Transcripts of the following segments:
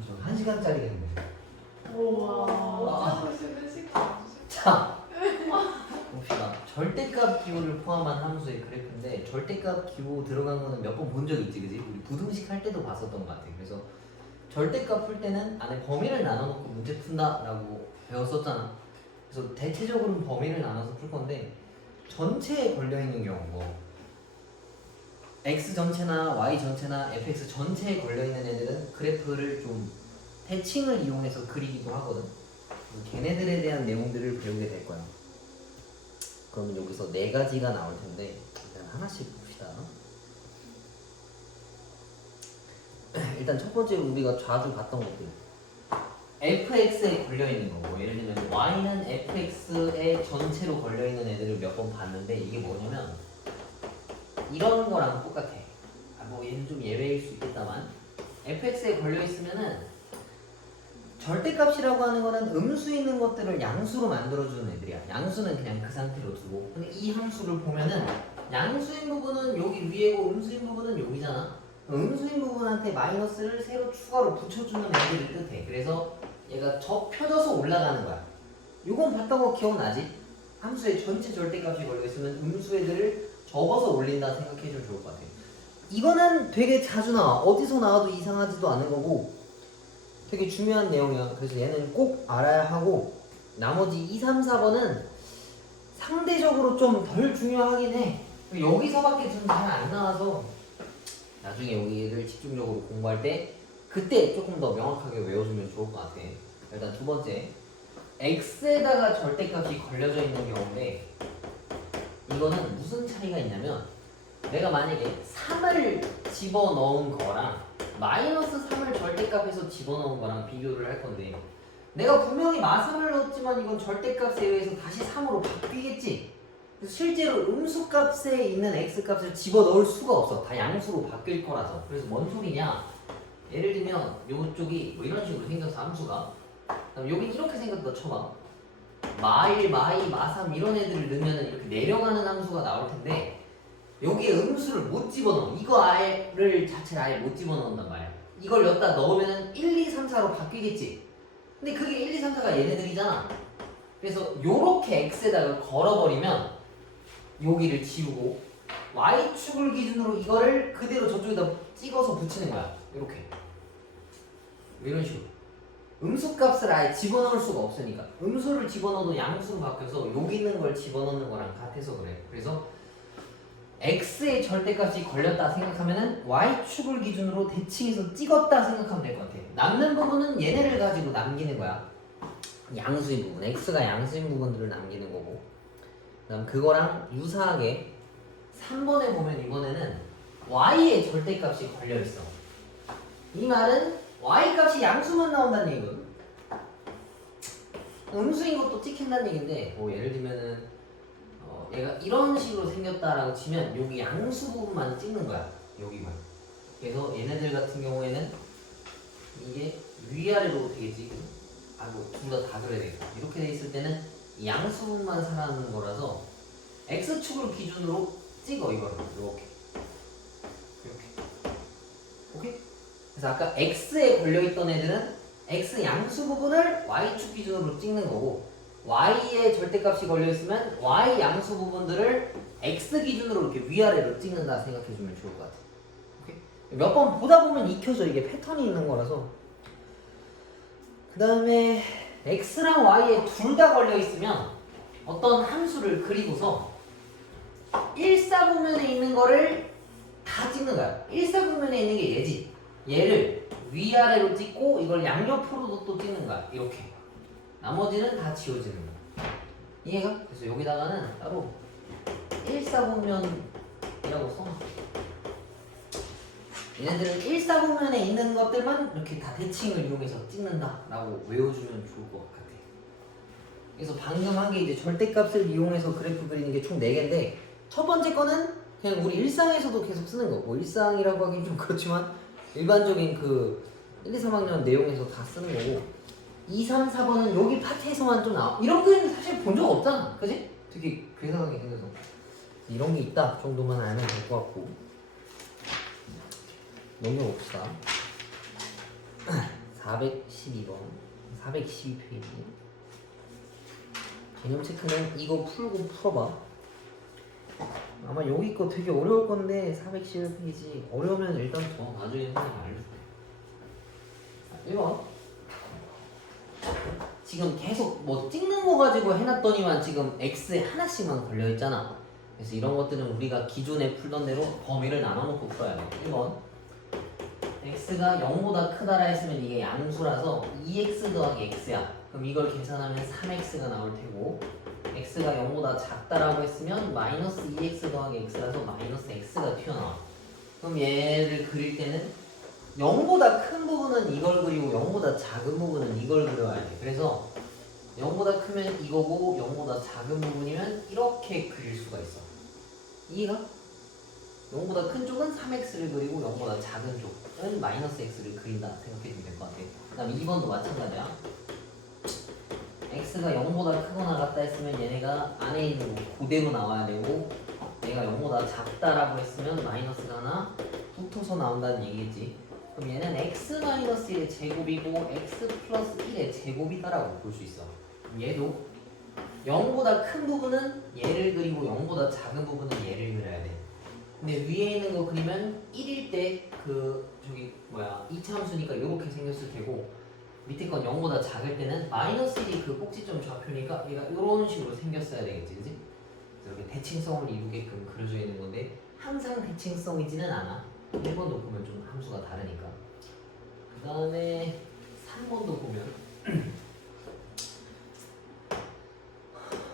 그렇죠. 1시간짜리겠네. 우와. 자, 봅시다. 절대값 기호를 포함한 함수의 그래프인데 절대값 기호 들어간 거는 몇 번 본 적 있지, 그지? 우리 부등식 할 때도 봤었던 것 같아. 그래서 절대값 풀 때는 안에 범위를 나눠놓고 문제 푼다라고 배웠었잖아. 그래서 대체적으로는 범위를 나눠서 풀 건데 전체에 걸려있는 경우 뭐 x 전체나 y 전체나 fx 전체에 걸려있는 애들은 그래프를 좀 대칭을 이용해서 그리기도 하거든. 그래서 걔네들에 대한 내용들을 배우게 될 거야. 그러면 여기서 네 가지가 나올 텐데 일단 하나씩 봅시다. 일단 첫 번째 우리가 자주 봤던 것들 fx에 걸려있는 거고, 예를 들면 y는 fx의 전체로 걸려있는 애들을 몇 번 봤는데 이게 뭐냐면 이런 거랑 똑같아. 뭐 얘는 좀 예외일 수 있겠다만 fx에 걸려있으면은 절대값이라고 하는 거는 음수 있는 것들을 양수로 만들어주는 애들이야. 양수는 그냥 그 상태로 두고, 근데 이 함수를 보면은 양수인 부분은 여기 위에고 음수인 부분은 여기잖아. 음수인 부분한테 마이너스를 새로 추가로 붙여주는 애들을 뜻해. 그래서 얘가 접혀져서 올라가는 거야. 요건 봤던 거 기억나지? 함수의 전체 절대값이 걸려있으면 음수 애들을 접어서 올린다 생각해주면 좋을 것 같아. 이거는 되게 자주 나와. 어디서 나와도 이상하지도 않은 거고 되게 중요한 내용이야. 그래서 얘는 꼭 알아야 하고, 나머지 2, 3, 4번은 상대적으로 좀 덜 중요하긴 해. 여기서밖에 좀 잘 안 나와서 나중에 여기를 집중적으로 공부할 때 그때 조금 더 명확하게 외워주면 좋을 것 같아. 일단 두 번째, x에다가 절대값이 걸려져 있는 경우인데 이거는 무슨 차이가 있냐면 내가 만약에 3을 집어넣은 거랑 마이너스 3을 절대값에서 집어넣은 거랑 비교를 할 건데 내가 분명히 마삼을 넣었지만 이건 절대값에 의해서 다시 3으로 바뀌겠지. 그래서 실제로 음수값에 있는 x값을 집어넣을 수가 없어. 다 양수로 바뀔 거라서. 그래서 뭔 소리냐, 예를 들면 요쪽이 뭐 이런 식으로 생겨서 함수가, 그다음 여긴 이렇게 생겼다 쳐봐. 마1, 마2, 마3 이런 애들을 넣으면 이렇게 내려가는 함수가 나올 텐데 여기에 음수를 못 집어넣어. 이거 아예를 자체를 아예 못 집어넣는단 말이야. 이걸 여기다 넣으면 1, 2, 3, 4로 바뀌겠지. 근데 그게 1, 2, 3, 4가 얘네들이잖아. 그래서 요렇게 x에다가 걸어버리면 여기를 지우고 y축을 기준으로 이거를 그대로 저쪽에다 찍어서 붙이는 거야. 이렇게 이런 식으로 음수값을 아예 집어넣을 수가 없으니까. 음수를 집어넣어도 양수로 바뀌어서 여기 있는 걸 집어넣는 거랑 같아서 그래. 그래서 x의 절대값이 걸렸다 생각하면은 y축을 기준으로 대칭해서 찍었다 생각하면 될 것 같아. 남는 부분은 얘네를 가지고 남기는 거야. 양수인 부분, x가 양수인 부분들을 남기는 거고, 그다음 그거랑 유사하게 3번에 보면 이번에는 y의 절대값이 걸려있어. 이 말은 y값이 양수만 나온다는 얘기거든. 음수인 것도 찍힌다는 얘기인데 뭐 예를 들면은 얘가 이런 식으로 생겼다라고 치면 여기 양수 부분만 찍는 거야. 여기만. 그래서 얘네들 같은 경우에는 이게 위아래로 되겠지. 둘 다 그래야 되겠다. 이렇게 돼 있을 때는 이 양수 부분만 살아남는 거라서 x축을 기준으로 찍어. 이거를 이렇게 오케이? 그래서 아까 x에 걸려있던 애들은 x 양수 부분을 y축 기준으로 찍는 거고, y의 절대값이 걸려있으면 y 양수 부분들을 x 기준으로 이렇게 위아래로 찍는다 생각해주면 좋을 것 같아. 몇 번 보다 보면 익혀져. 이게 패턴이 있는 거라서. 그 다음에 x랑 y에 둘 다 걸려있으면 어떤 함수를 그리고서 일사분면에 있는 거를 다 찍는 거야. 일사분면에 있는 게 얘지. 얘를 위아래로 찍고 이걸 양옆으로도 또 찍는 거야. 이렇게. 나머지는 다 지워지는 거야. 이해가? 그래서 여기다가는 따로 일사분면이라고 써놔. 얘네들은 일사분면에 있는 것들만 이렇게 다 대칭을 이용해서 찍는다라고 외워주면 좋을 것 같아. 그래서 방금 한 게 이제 절대값을 이용해서 그래프 그리는 게 총 4개인데 첫 번째 거는 그냥 우리 일상에서도 계속 쓰는 거. 뭐 일상이라고 하긴 좀 그렇지만 일반적인 그 1, 2, 3학년 내용에서 다 쓰는 거고, 2, 3, 4번은 여기 파트에서만 좀 나와. 이런 그림 사실 본 적 없잖아. 그지? 되게 괴상하게 생겨서. 이런 게 있다 정도만 알면 될 것 같고, 넘겨봅시다. 412번 412페이지 개념 체크는 이거 풀고 풀어봐. 아마 여기 거 되게 어려울 건데 411페이지 어려우면 일단 나중에 선생님 알려줄게. 1번 지금 계속 뭐 찍는 거 가지고 해놨더니만 지금 X에 하나씩만 걸려있잖아. 그래서 이런 것들은 우리가 기존에 풀던 대로 범위를 나눠놓고 풀어야 돼. 1번 X가 0보다 크다라 했으면 이게 양수라서 2X 더하기 X야. 그럼 이걸 계산하면 3X가 나올 테고 X가 0보다 작다라고 했으면 마이너스 2X 더하기 X라서 마이너스 X가 튀어나와. 그럼 얘를 그릴 때는 0보다 큰 부분은 이걸 그리고 0보다 작은 부분은 이걸 그려야 돼. 그래서 0보다 크면 이거고 0보다 작은 부분이면 이렇게 그릴 수가 있어. 이해가? 0보다 큰 쪽은 3x를 그리고 0보다 작은 쪽은 마이너스 x를 그린다 생각해주면 될 것 같아. 그 다음에 2번도 마찬가지야. x가 0보다 크거나 같다 했으면 얘네가 안에 있는 거 그대로 나와야 되고 얘가 0보다 작다라고 했으면 마이너스가 하나 붙어서 나온다는 얘기겠지. 그럼 얘는 x-1의 제곱이고 x 플러스 1의 제곱이다라고 볼 수 있어. 그럼 얘도 0보다 큰 부분은 얘를 그리고 0보다 작은 부분은 얘를 그려야 돼. 근데 위에 있는 거 그리면 1일 때 그 저기 뭐야 2차 함수니까 이렇게 생겼을 테고 밑에 건 0보다 작을 때는 마이너스 1이 그 꼭지점 좌표니까 얘가 이런 식으로 생겼어야 되겠지, 그지? 이렇게 대칭성을 이루게끔 그려져 있는 건데 항상 대칭성이지는 않아. 1번도 보면 좀 함수가 다르니까. 그 다음에 3번도 보면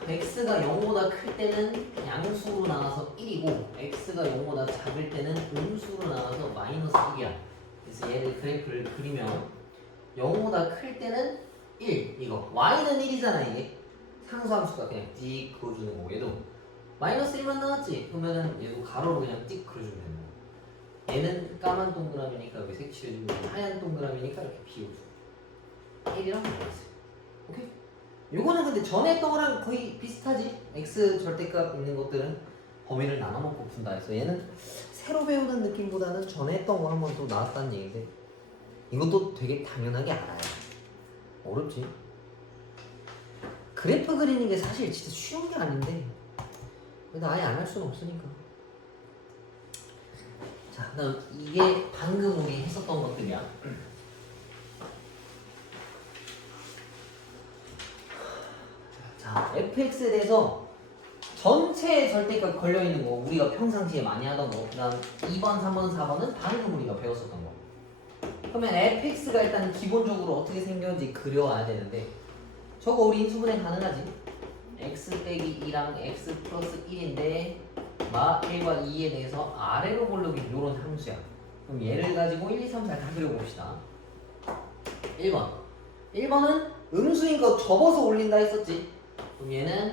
x가 0보다 클 때는 양수로 나와서 1이고 x가 0보다 작을 때는 음수로 나와서 마이너스 1이야. 그래서 얘를 그래프를 그리면 0보다 클 때는 1 이거 y는 1이잖아. 이게 상수함수가 그냥 찍 그어주는 거고 얘도 마이너스 1만 나왔지? 그러면은 얘도 가로로 그냥 찍 그려주면 되는 거야. 얘는 까만 동그라미니까 여기 색칠해주고 하얀 동그라미니까 이렇게 비워주고 1이랑 마이너스. 오케이? 요거는 근데 전에 했던 거랑 거의 비슷하지? x 절대값 있는 것들은 범위를 나눠먹고 푼다 해서 얘는 새로 배우는 느낌보다는 전에 했던 거 한번 또 나왔다는 얘기인데 이것도 되게 당연하게 알아요. 어렵지? 그래프 그리는 게 사실 진짜 쉬운 게 아닌데 근데 아예 안 할 수는 없으니까. 자, 그다음 이게 방금 우리 했었던 것들이야. 자, fx에 대해서 전체 절대값 걸려있는 거 우리가 평상시에 많이 하던 거. 그 다음 2번, 3번, 4번은 방금 우리가 배웠었던 거. 그러면 fx가 일단 기본적으로 어떻게 생겼는지 그려와야 되는데 저거 우리 인수분해 가능하지? x 빼기 2랑 x 플러스 1인데 마 1과 2에 대해서 아래로 고르기 요런 함수야. 그럼 얘를 가지고 1, 2, 3, 4 다 그려봅시다. 1번 1번은 음수인 거 접어서 올린다 했었지. 그럼 얘는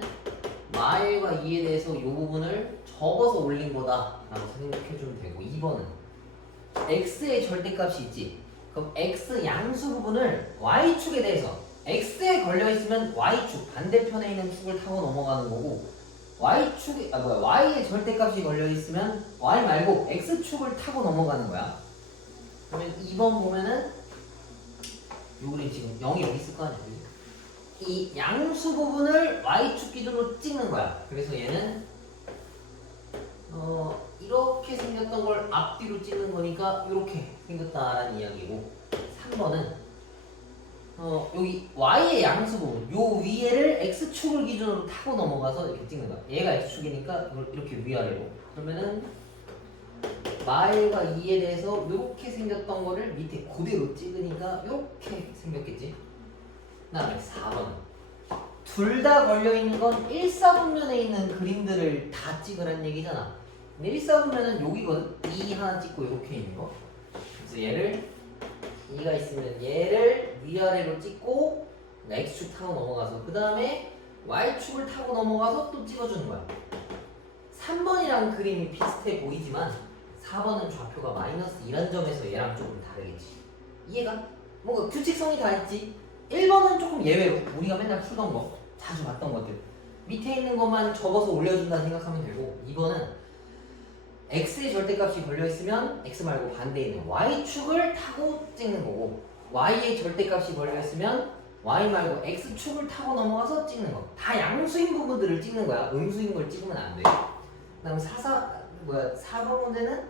마 1과 2에 대해서 이 부분을 접어서 올린 거다 라고 생각해주면 되고 2번은 x의 절대값이 있지. 그럼 x 양수 부분을 y축에 대해서 x에 걸려있으면 y축 반대편에 있는 축을 타고 넘어가는 거고 y축이 y의 절대값이 걸려있으면 y 말고 x축을 타고 넘어가는 거야. 그러면 2번 보면은 요거는 지금 0이 여기 있을 거 아니야. 이 양수 부분을 y축 기준으로 찍는 거야. 그래서 얘는 이렇게 생겼던 걸 앞뒤로 찍는 거니까 이렇게 생겼다라는 이야기고 3번은 여기 y의 양수 부분 요 위에를 x축을 기준으로 타고 넘어가서 이렇게 찍는 거야. 얘가 x축이니까 이걸 이렇게 위아래로 그러면은 마일과 2에 대해서 이렇게 생겼던 거를 밑에 그대로 찍으니까 이렇게 생겼겠지. 그 다음에 4번은 둘 다 걸려있는 건 1사분면에 있는 그림들을 다 찍으라는 얘기잖아. 근데 1사분면은 여기거든. 2 하나 찍고 이렇게 있는 거. 그래서 얘를 2가 있으면 얘를 위아래로 찍고 x축 타고 넘어가서 그 다음에 y축을 타고 넘어가서 또 찍어주는 거야. 3번이랑 그림이 비슷해 보이지만 4번은 좌표가 마이너스 2란 점에서 얘랑 조금 다르겠지. 이해가? 뭔가 규칙성이 다 있지. 1번은 조금 예외로 우리가 맨날 풀던 거 자주 봤던 것들 밑에 있는 것만 접어서 올려준다 생각하면 되고 2번은 x의 절대값이 걸려있으면 x 말고 반대에 있는 y축을 타고 찍는 거고 y의 절대값이 걸려있으면 y 말고 x축을 타고 넘어가서 찍는 거. 다 양수인 부분들을 찍는 거야. 음수인 걸 찍으면 안 돼. 그다음 4번 문제는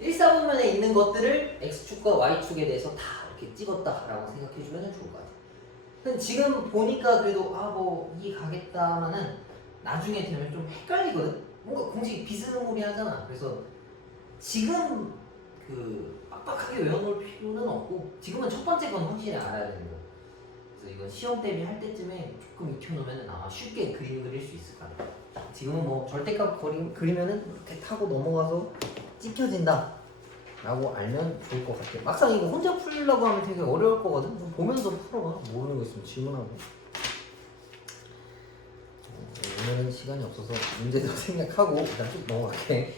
1, 4분면에 있는 것들을 x축과 y축에 대해서 다 이렇게 찍었다라고 생각해주면 좋을 것 같아. 근데 지금 보니까 그래도 뭐 이 가겠다마는 나중에 되면 좀 헷갈리거든. 뭔가 공식이 비스무리하잖아. 그래서 지금 그 빡빡하게 외워놓을 필요는 없고 지금은 첫 번째 건 확실히 알아야 되는 거야. 그래서 이건 시험 대비 할 때쯤에 조금 익혀놓으면 아마 쉽게 그림 그릴 수 있을 거야. 지금은 뭐 절대값 그리면은 이렇게 타고 넘어가서 찍혀진다 라고 알면 좋을 것 같아. 막상 이거 혼자 풀려고 하면 되게 어려울 거거든. 좀 보면서 풀어봐. 모르는 거 있으면 질문하고. 오늘은 시간이 없어서 문제도 생각하고 일단 쭉 넘어갈게.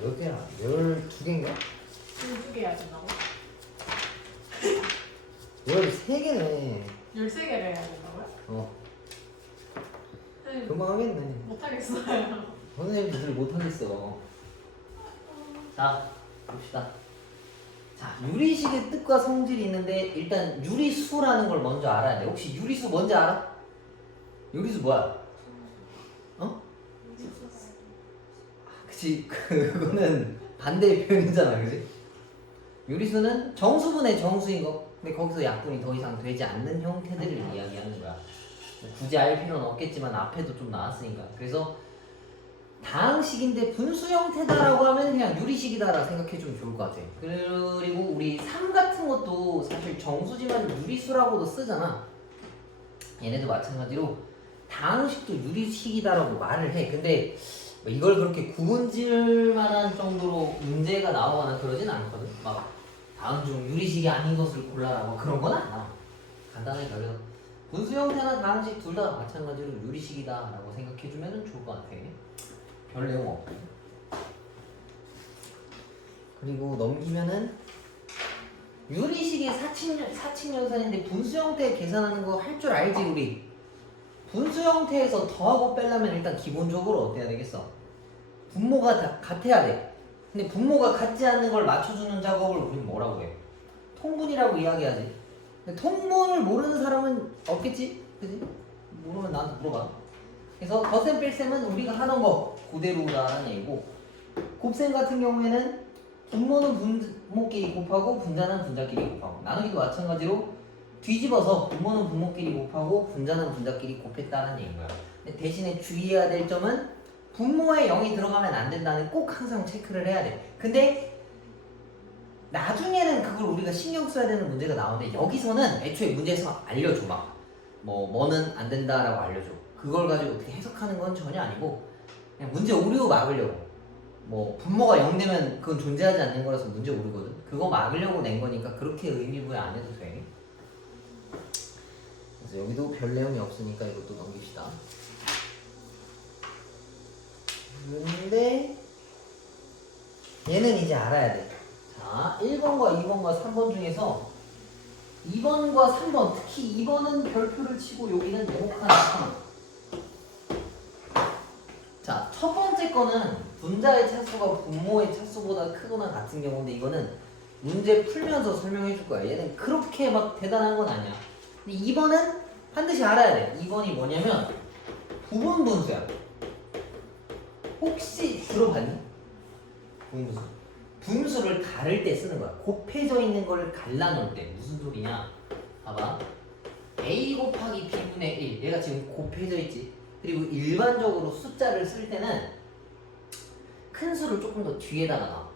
몇 개야? 12개인가? 12개 해야 된다고? 13개네. 13개를 해야 된다고요? 네, 금방 하겠네. 못하겠어요. 선생님도 늘 못하겠어. 자, 봅시다. 자, 유리식의 뜻과 성질이 있는데 일단 유리수라는 걸 먼저 알아야 돼. 혹시 유리수 뭔지 알아? 유리수 뭐야? 어? 그치, 그거는 반대의 표현이잖아, 그치? 유리수는 정수분의 정수인 거. 근데 거기서 약분이 더 이상 되지 않는 형태들을 이야기하는 거야. 굳이 알 필요는 없겠지만 앞에도 좀 나왔으니까. 그래서 다항식인데 분수 형태다라고 하면 그냥 유리식이다라고 생각해주면 좋을 것 같아. 그리고 우리 3 같은 것도 사실 정수지만 유리수라고도 쓰잖아. 얘네도 마찬가지로 다항식도 유리식이다라고 말을 해. 근데 이걸 그렇게 구분 지을 만한 정도로 문제가 나오거나 그러진 않거든. 막 다음 중 유리식이 아닌 것을 골라라 뭐 그런 건 안 나와. 간단하게 그래서 분수 형태나 다항식 둘 다 마찬가지로 유리식이다라고 생각해주면 좋을 것 같아. 별 내용 없고. 그리고 넘기면은 유리식의 사칙연산인데 분수 형태 계산하는 거 할 줄 알지 우리? 분수 형태에서 더하고 빼려면 일단 기본적으로 어때야 되겠어? 분모가 같아야 돼. 근데 분모가 같지 않는 걸 맞춰주는 작업을 우리는 뭐라고 해? 통분이라고 이야기하지. 근데 통분을 모르는 사람은 없겠지? 그지? 모르면 나한테 물어봐. 그래서 덧셈 뺄셈은 우리가 하던 거 그대로라는 얘기고, 곱셈 같은 경우에는 분모는 분모끼리 곱하고 분자는 분자끼리 곱하고, 나누기도 마찬가지로 뒤집어서 분모는 분모끼리 곱하고 분자는 분자끼리 곱했다는 얘기인 거야. 근데 대신에 주의해야 될 점은 분모에 0이 들어가면 안 된다는 꼭 항상 체크를 해야 돼. 근데 나중에는 그걸 우리가 신경 써야 되는 문제가 나오는데 여기서는 애초에 문제에서 알려줘. 막 뭐는 안 된다라고 알려줘. 그걸 가지고 어떻게 해석하는 건 전혀 아니고 그냥 문제 오류 막으려고. 뭐 분모가 0 되면 그건 존재하지 않는 거라서 문제 오류거든. 그거 막으려고 낸 거니까 그렇게 의미 부여 안 해도 돼. 그래서 여기도 별 내용이 없으니까 이것도 넘깁시다. 근데 얘는 이제 알아야 돼. 자, 1번과 2번과 3번 중에서 2번과 3번, 특히 2번은 별표를 치고 여기는 네모칸을 쳐놔. 자, 첫 번째 거는 분자의 차수가 분모의 차수보다 크거나 같은 경우인데 이거는 문제 풀면서 설명해 줄 거야. 얘는 그렇게 막 대단한 건 아니야. 근데 2번은 반드시 알아야 돼. 2번이 뭐냐면 부분 분수야. 혹시 들어봤니? 분수. 분수를 가를 때 쓰는 거야. 곱해져 있는 걸 갈라놓을 때. 무슨 소리냐? 봐봐. a 곱하기 b분의 1. 얘가 지금 곱해져 있지. 그리고 일반적으로 숫자를 쓸 때는 큰 수를 조금 더 뒤에다가 놔.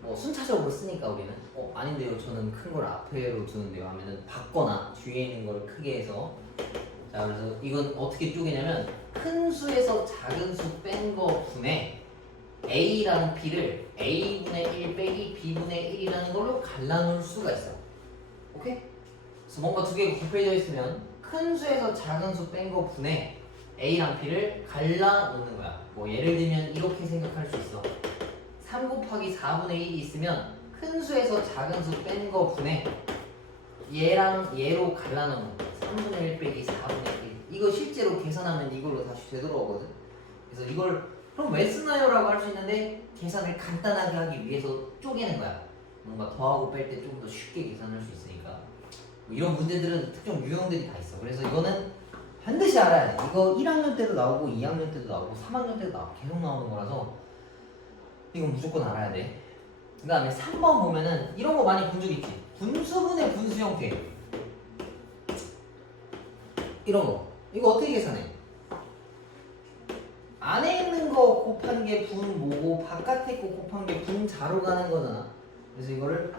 뭐 순차적으로 쓰니까 우리는 아닌데요. 저는 큰 걸 앞에로 두는데요. 하면은 받거나 뒤에 있는 걸 크게 해서. 자, 그래서 이건 어떻게 쪼개냐면 큰 수에서 작은 수 뺀 거 분의 a라는 b를 a분의 1 빼기 b분의 1이라는 걸로 갈라놓을 수가 있어. 오케이? 그래서 뭔가 두 개가 곱해져 있으면 큰 수에서 작은 수 뺀 거 분의 a랑 b를 갈라놓는 거야. 뭐 예를 들면 이렇게 생각할 수 있어. 3 곱하기 4분의 1이 있으면 큰 수에서 작은 수 뺀 거 분의 얘랑 얘로 갈라놓는 거야. 3분의 1 빼기 4분의 1. 이거 실제로 계산하면 이걸로 다시 되돌아오거든. 그래서 이걸 그럼 왜 쓰나요? 라고 할 수 있는데 계산을 간단하게 하기 위해서 쪼개는 거야. 뭔가 더하고 뺄 때 좀 더 쉽게 계산할 수 있으니까. 뭐 이런 문제들은 특정 유형들이 다 있어. 그래서 이거는 반드시 알아야 돼. 이거 1학년 때도 나오고 2학년 때도 나오고 3학년 때도 나오고 계속 나오는 거라서 이건 무조건 알아야 돼. 그 다음에 3번 보면은 이런 거 많이 본 적 있지? 분수분의 분수 형태 이런 거 이거 어떻게 계산해? 안에 있는 거 곱한 게 분모고 바깥에 거 곱한 게 분자로 가는 거잖아. 그래서 이거를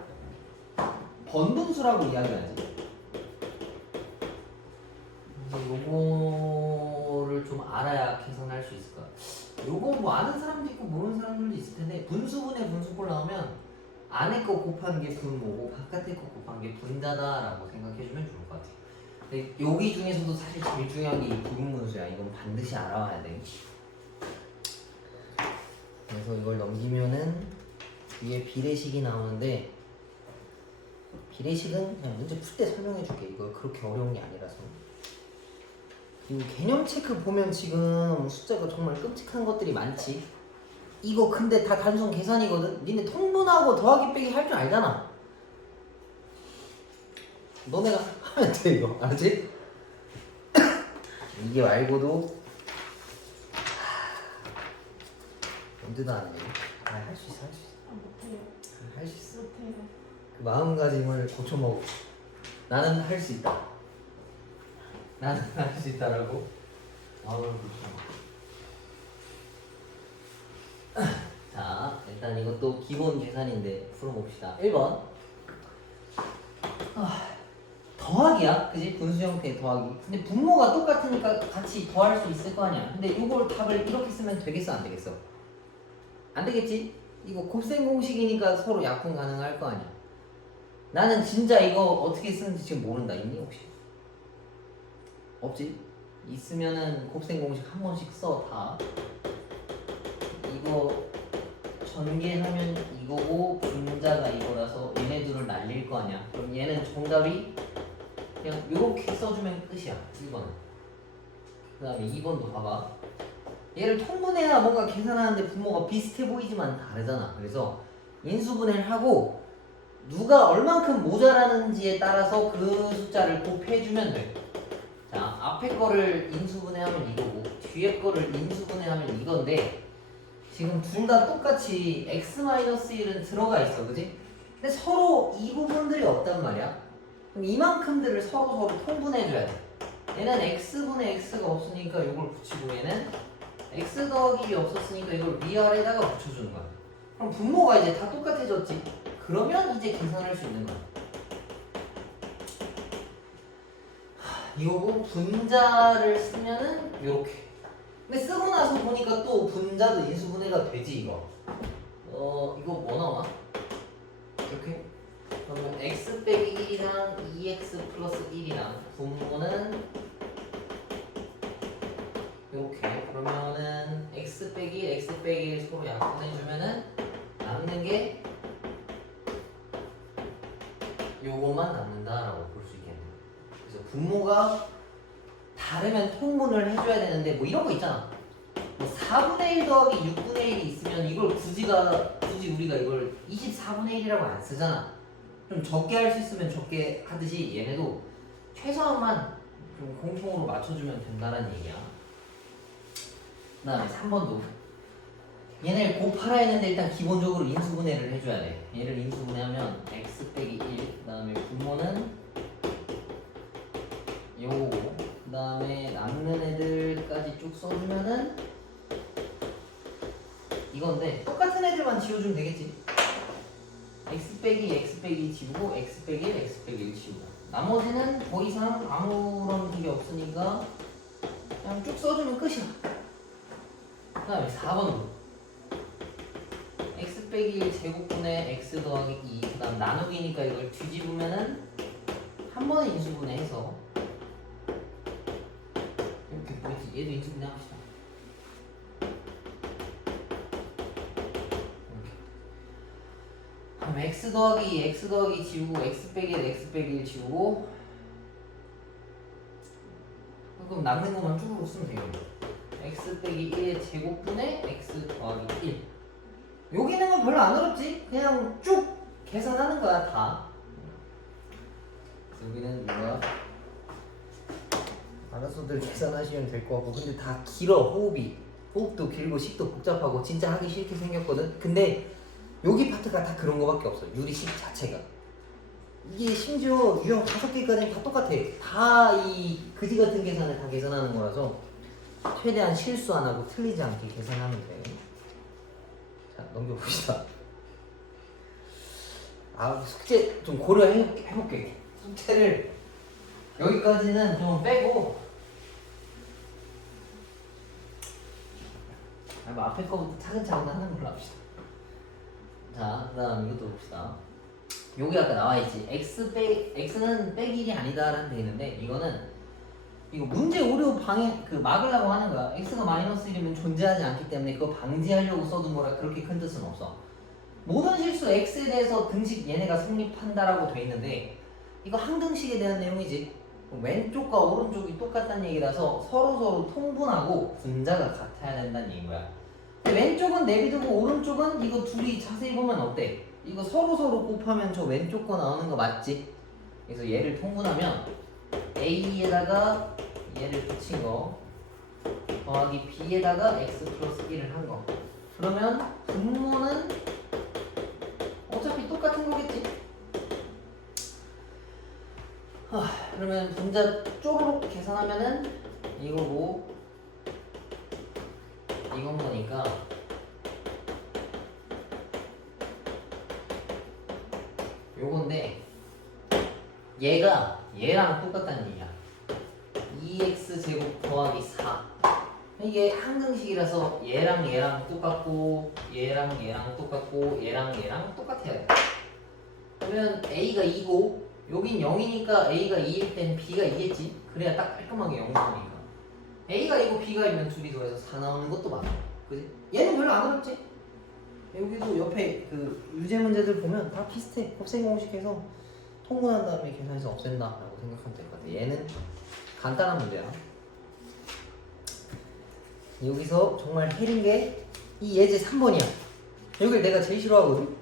번분수라고 이야기하지. 그래서 요거를 좀 알아야 계산할 수 있을 거야. 요거 뭐 아는 사람도 있고 모르는 사람들도 있을 텐데 분수분의 분수꼴 나오면 안에 거 곱한 게 분모고 바깥에 거 곱한 게 분자다라고 생각해주면 좋을 것 같아. 근데 여기 중에서도 사실 제일 중요한 게 이 부분분수야. 이건 반드시 알아와야 돼. 그래서 이걸 넘기면은 위에 비례식이 나오는데 비례식은 그냥 문제 풀 때 설명해 줄게. 이거 그렇게 어려운 게 아니라서. 이 개념 체크 보면 지금 숫자가 정말 끔찍한 것들이 많지. 이거 근데 다 단순 계산이거든. 니네 통분하고 더하기 빼기 할 줄 알잖아. 너네가 하면 돼 이거. 알았지? 이게 말고도 언제도 안 해. 할 수 있어, 할 수 있어. 못해요. 할 수 있어. 못해요. 그 마음가짐을 고쳐먹어. 나는 할 수 있다. 나는 할 수 있다라고 마음을 고쳐먹어. 자, 일단 이것도 기본 계산인데 풀어봅시다. 1번. 더하기야, 그지? 분수 형태의 더하기. 근데 분모가 똑같으니까 같이 더할 수 있을 거 아니야. 근데 이걸 답을 이렇게 쓰면 되겠어, 안 되겠어? 안 되겠지? 이거 곱셈 공식이니까 서로 약분 가능할 거 아니야. 나는 진짜 이거 어떻게 쓰는지 지금 모른다. 있니 혹시? 없지? 있으면은 곱셈 공식 한 번씩 써 다. 이거 전개하면 이거고 분자가 이거라서 얘네 둘을 날릴 거 아니야. 그럼 얘는 정답이 그냥 이렇게 써주면 끝이야. 1번은. 그 다음에 2번도 봐봐. 얘를 통분해야 뭔가 계산하는데 분모가 비슷해 보이지만 다르잖아. 그래서 인수분해를 하고 누가 얼만큼 모자라는지에 따라서 그 숫자를 곱해주면 돼. 자, 앞에 거를 인수분해하면 이거고 뒤에 거를 인수분해하면 이건데 지금 둘 다 똑같이 x-1은 들어가 있어, 그지? 근데 서로 이 부분들이 없단 말이야. 그럼 이만큼들을 서로 통분해줘야 돼. 얘는 x분의 x가 없으니까 이걸 붙이고 얘는 x 더하기 1이 없었으니까 이걸 위아래다가 붙여주는 거야. 그럼 분모가 이제 다 똑같아졌지. 그러면 이제 계산할 수 있는 거야. 이거고 분자를 쓰면은 요렇게. 근데 쓰고 나서 보니까 또 분자도 인수분해가 되지 이거. 이거 뭐 나오나? 이렇게. 그러면 x 빼기 1이랑 2x 플러스 1이랑 분모는 이렇게. 그러면은 x 빼기 1, x 빼기 1 서로 약분해주면은 남는 게 요것만 남는다라고 볼 수 있겠네. 그래서 분모가 다르면 통분을 해줘야 되는데 뭐 이런 거 있잖아. 뭐 4분의 1 더하기 6분의 1이 있으면 이걸 굳이 우리가 이걸 24분의 1이라고 안 쓰잖아. 좀 적게 할 수 있으면 적게 하듯이 얘네도 최소한만 좀 공통으로 맞춰주면 된다는 얘기야. 그 다음에 3번도 얘네를 곱하라 했는데 일단 기본적으로 인수분해를 해줘야 돼. 얘를 인수분해하면 x 빼기 1, 그 다음에 분모는 요거, 그 다음에 남는 애들까지 쭉 써주면은 이건데 똑같은 애들만 지워주면 되겠지. x 빼기 2 지우고 x 빼기 1, x 빼기 1 지우고 나머지는 더 이상 아무런 게 없으니까 그냥 쭉 써주면 끝이야. 그 다음에 4번도 x 빼기 1 제곱분의 x 더하기 2, 그 다음 나누기니까 이걸 뒤집으면은 한 번에 인수분해해서 이렇게 보이지? 얘도 인수분해 합시다. 이렇게. 그럼 x 더하기 지우고 x 빼기 1 지우고 그럼 남는 것만 쭉 쓰면 되겠네. x 빼기 1의 제곱분의 x 더하기 1. 여기는 건 별로 안 어렵지? 그냥 쭉 계산하는 거야 다. 여기는 뭐야? 알아서들 계산하시면 될 것 같고, 근데 다 길어. 호흡도 길고 식도 복잡하고 진짜 하기 싫게 생겼거든. 근데 여기 파트가 다 그런 거밖에 없어. 유리식 자체가. 이게 심지어 유형 5개까지는 다 똑같아. 다 이 그지 같은 계산을 다 계산하는 거라서 최대한 실수 안 하고 틀리지 않게 계산하면 돼. 자, 넘겨봅시다. 숙제 좀 고려해볼게. 숙제를 여기까지는 좀 빼고, 뭐 앞에 거부터 차근차근 하는 걸로 합시다. 자, 그 다음 이것도 봅시다. 여기 아까 나와있지. x는 빼기 1이 아니다라는 데 있는데, 이거 문제 오류 막으려고 하는 거야. x가 마이너스 1이면 존재하지 않기 때문에 그거 방지하려고 써둔 거라 그렇게 큰 뜻은 없어. 모든 실수 x에 대해서 등식 얘네가 성립한다라고 돼 있는데, 이거 항등식에 대한 내용이지. 왼쪽과 오른쪽이 똑같다는 얘기라서 서로 통분하고 분자가 같아야 된다는 얘기인 거야. 근데 왼쪽은 내비두고 오른쪽은 이거 둘이 자세히 보면 어때? 이거 서로 곱하면 저 왼쪽 거 나오는 거 맞지? 그래서 얘를 통분하면 a에다가 얘를 붙인 거 더하기 b에다가 x 플러스 1을 한 거. 그러면 분모는 어차피 똑같은 거겠지? 그러면 분자 쪼르륵 계산하면은 이거고 이건 거니까 요건데, 얘가 얘랑 똑같다는 얘기야. 2x 제곱 더하기 4. 이게 항등식이라서 얘랑 똑같고 얘랑 똑같고 얘랑 똑같아야 돼. 그러면 a가 2고 여긴 0이니까 a가 2일 땐 b가 2겠지. 그래야 딱 깔끔하게 0 나오니까. a가 2고 b가 2면 둘이 더해서 4 나오는 것도 맞아. 그지? 얘는 별로 안 어렵지? 여기도 옆에 그 유제 문제들 보면 다 비슷해. 곱셈 공식해서 통분한 다음에 계산해서 없앤다라고 생각하면 될 것 같아. 얘는 간단한 문제야. 여기서 정말 헬인 게 이 예제 3번이야. 여기를 내가 제일 싫어하거든.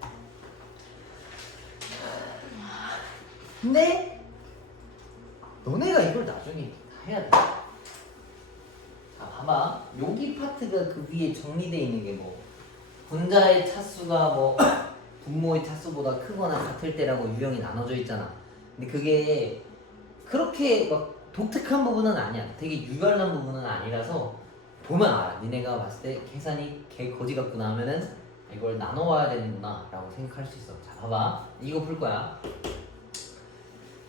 근데 너네가 이걸 나중에 다 해야 돼. 자, 봐봐. 여기 파트가 그 위에 정리되어 있는 게 뭐 분자의 차수가 뭐 분모의 차수보다 크거나 같을 때라고 유형이 나눠져 있잖아. 근데 그게 그렇게 막 독특한 부분은 아니야. 되게 유별난 부분은 아니라서 보면 알아. 니네가 봤을 때 계산이 개 거지 같구나 하면은 이걸 나눠와야 되는구나 라고 생각할 수 있어. 자, 봐봐. 이거 풀 거야.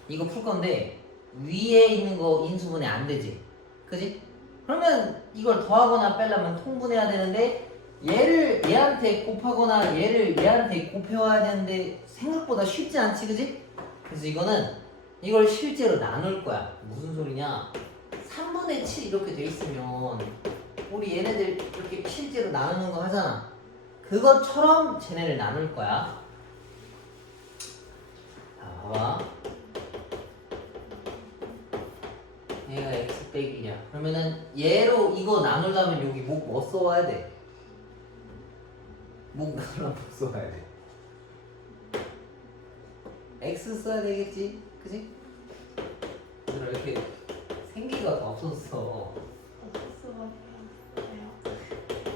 이거 풀 건데 위에 있는 거 인수분해 안 되지. 그지? 그러면 이걸 더하거나 빼려면 통분해야 되는데, 얘를 얘한테 곱하거나 얘를 얘한테 곱해와야 되는데 생각보다 쉽지 않지. 그지? 그래서 이걸 실제로 나눌 거야. 무슨 소리냐? 3분의 7 이렇게 돼 있으면 우리 얘네들 이렇게 실제로 나누는 거 하잖아. 그것처럼 쟤네를 나눌 거야. 자, 봐봐. 얘가 x 빼기 1이야. 그러면은 얘로 이거 나누려면 여기 뭐 써와야 돼? 나누려면 뭐 써와야 돼? x 써야 되겠지? 그지? 얘들아, 이렇게 생기가 다 없었어.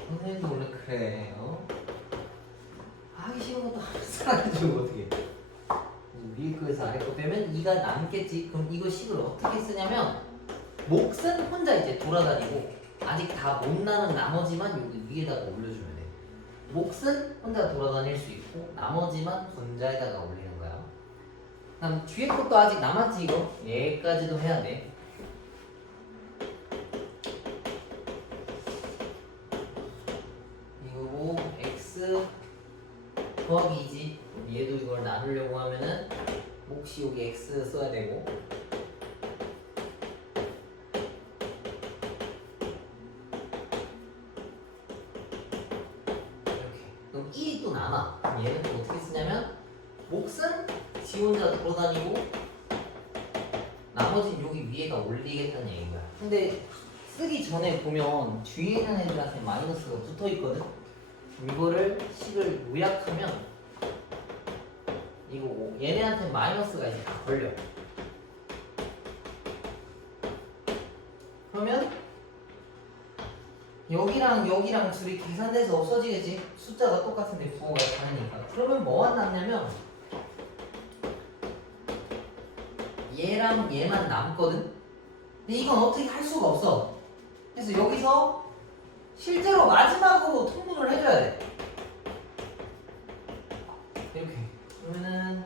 선생님도 원래 그래. 하기 싫은 것도 하면서 어떻게 위에 거에서 아래 거 빼면 2가 남겠지. 그럼 이거 식을 어떻게 쓰냐면, 몫은 혼자 이제 돌아다니고 아직 다 못 나는 나머지만 여기 위에다가 올려주면 돼. 몫은 혼자 돌아다닐 수 있고 나머지만 분자에다가 올리는 거야. 그다음 뒤에 것도 아직 남았지. 이거 얘까지도 해야 돼. 이거고 x 더하기 2지. 얘도 이걸 나누려고 하면은 몫이 여기 x 써야 되고, 그럼 1이 또 남아. 그럼 얘는 또 어떻게 쓰냐면, 몫은 지 혼자 돌아다니고 나머지는 여기 위에다 올리겠다는 얘기인 거야. 근데 쓰기 전에 보면 뒤에 있는 애들한테 마이너스가 붙어 있거든. 이거를 식을 요약하면 이거 얘네한테 마이너스가 이제 다 걸려. 그러면 여기랑 여기랑 둘이 계산돼서 없어지겠지. 숫자가 똑같은데 부호가 다르니까. 그러면 뭐가 남냐면 얘랑 얘만 남거든. 근데 이건 어떻게 할 수가 없어. 그래서 여기서 실제로 마지막으로 통분을 해줘야 돼. 이렇게. 그러면은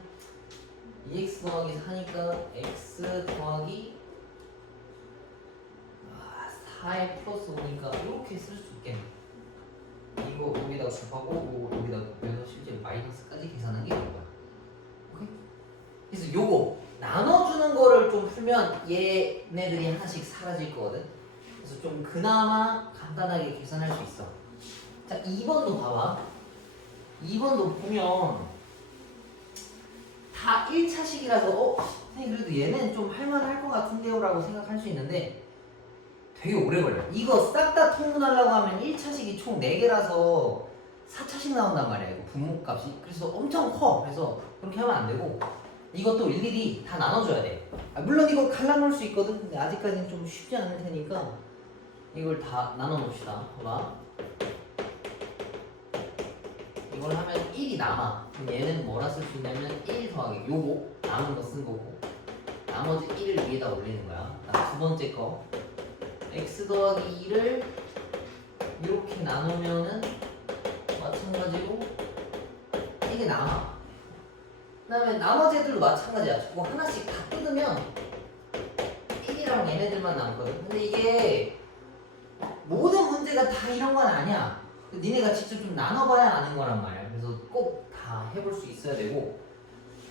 2x 더하기 4니까 x 더하기 4에 플러스 5니까 이렇게 쓸 수 있겠네. 이거 여기다가 곱하고 이거 여기다가 곱해서 실제 마이너스까지 계산한 게 이거야. 오케이? 그래서 요거 나눠주는 거를 좀 풀면 얘네들이 하나씩 사라질 거거든. 그래서 좀 그나마 간단하게 계산할 수 있어. 자, 2번도 봐봐. 2번도 보면 다 1차식이라서 선생님 그래도 얘는 좀 할만할 것 같은데요 라고 생각할 수 있는데 되게 오래 걸려. 이거 싹 다 통분하려고 하면 1차식이 총 4개라서 4차식 나온단 말이야. 이거 분모값이. 그래서 엄청 커. 그래서 그렇게 하면 안 되고 이것도 일일이 다 나눠줘야 돼. 물론 이거 갈라놓을 수 있거든. 근데 아직까지는 좀 쉽지 않을 테니까 이걸 다 나눠 놓읍시다. 봐봐. 이걸 하면 1이 남아. 그럼 얘는 뭐라 쓸 수 있냐면 1 더하기 요거 남은 거 쓴 거고 나머지 1을 위에다 올리는 거야. 두 번째 거 x 더하기 2를 이렇게 나누면은 마찬가지로 이게 남아. 그 다음에 나머지 애들도 마찬가지야. 그거 하나씩 다 뜯으면 1이랑 얘네들만 남거든. 근데 이게 모든 문제가 다 이런 건 아니야. 니네가 직접 좀 나눠봐야 아는 거란 말이야. 그래서 꼭 다 해볼 수 있어야 되고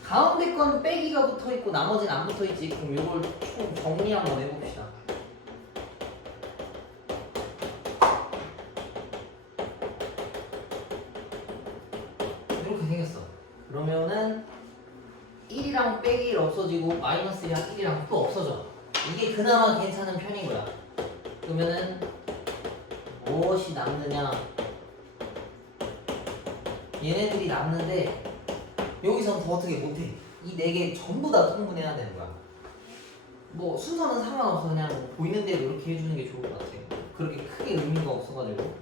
가운데 건 빼기가 붙어있고 나머지는 안 붙어있지. 그럼 이걸 총 정리 한번 해봅시다. 이렇게 생겼어. 그러면은 1이랑 빼기 1 없어지고 마이너스랑 1이랑 또 없어져. 이게 그나마 괜찮은 편인 거야. 그러면은 무엇이 남느냐? 얘네들이 남는데 여기선 더 어떻게 못해. 이 4개 전부 다 통분해야 되는 거야. 뭐 순서는 상관없어. 그냥 뭐 보이는 대로 이렇게 해주는 게 좋을 것 같아. 그렇게 크게 의미가 없어가지고.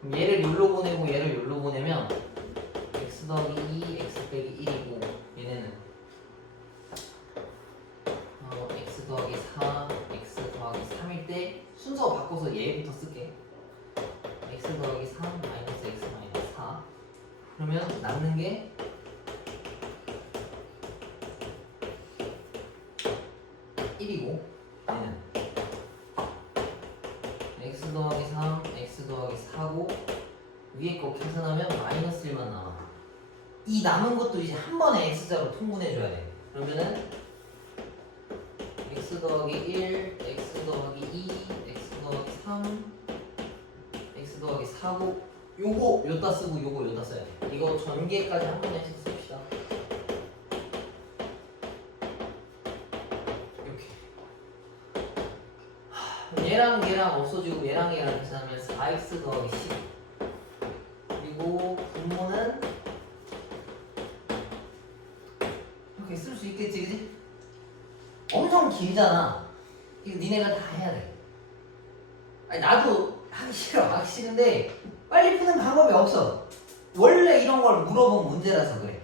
그럼 얘를 여기로 보내고 얘를 여기로 보내면 x 더하기 2, x 빼기 1이고 얘네는 x 더하기 4, x 더하기 3일 때 순서 바꿔서 얘부터 쓸게. x 더하기 3 마이너스 x 마이너스 4 그러면 남는 게 (1이고) 얘는 x 더하기 3 x 더하기 4고 위에 거 계산하면 마이너스 1만 남아. 이 남은 것도 이제 한 번에 x자로 통분해줘야 돼. 그러면은 x 더하기 1 x 더하기 2 x 더하기 3 x 더하기 4고 요거 여기다 쓰고 요거 여기다 써야 돼. 이거 전개까지 한 번에 해서 씁시다. 이렇게 얘랑 얘랑 없어지고 얘랑 얘랑 계산하면 4x 더하기 10 그리고 분모는 이렇게 쓸 수 있겠지 그지? 엄청 길잖아. 이거 니네가 다 해야 돼. 아니 나도 하기 싫어. 하기 싫은데 빨리 푸는 방법이 없어. 원래 이런 걸 물어본 문제라서 그래.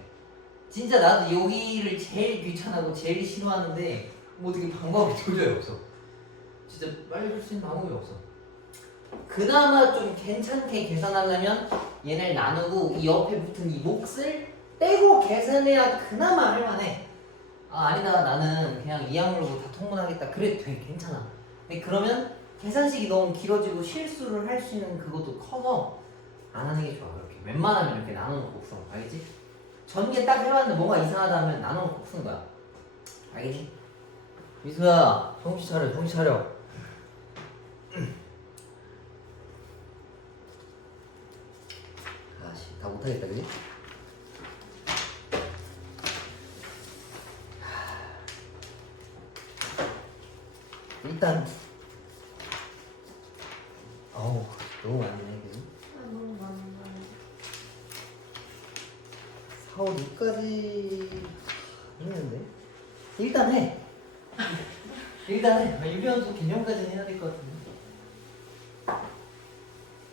진짜 나도 여기를 제일 귀찮아하고 제일 싫어하는데 뭐 어떻게 방법이 도저히 없어. 진짜 빨리 풀 수 있는 방법이 없어. 그나마 좀 괜찮게 계산하려면 얘를 나누고 이 옆에 붙은 이 몫을 떼고 계산해야 그나마 할만해. 아니다 나는 그냥 이 항목으로 다 통분하겠다. 그래도 돼. 괜찮아. 근데 그러면 계산식이 너무 길어지고 실수를 할 수 있는 그것도 커서 안 하는 게 좋아. 그렇게 웬만하면 이렇게 나눠놓고 푸는 거 알겠지? 전개 딱 해봤는데 뭔가 이상하다 하면 나눠놓고 푸는 거야. 알겠지? 미수야 정신 차려 정신 차려. 아씨 다 못하겠다 그지? 일단 어우 너무 많네 그지? 너무 많네. 4, 5, 6까지 했는데 일단 해. 일단 해. 유리원수 개념까지는 해야 될 것 같은데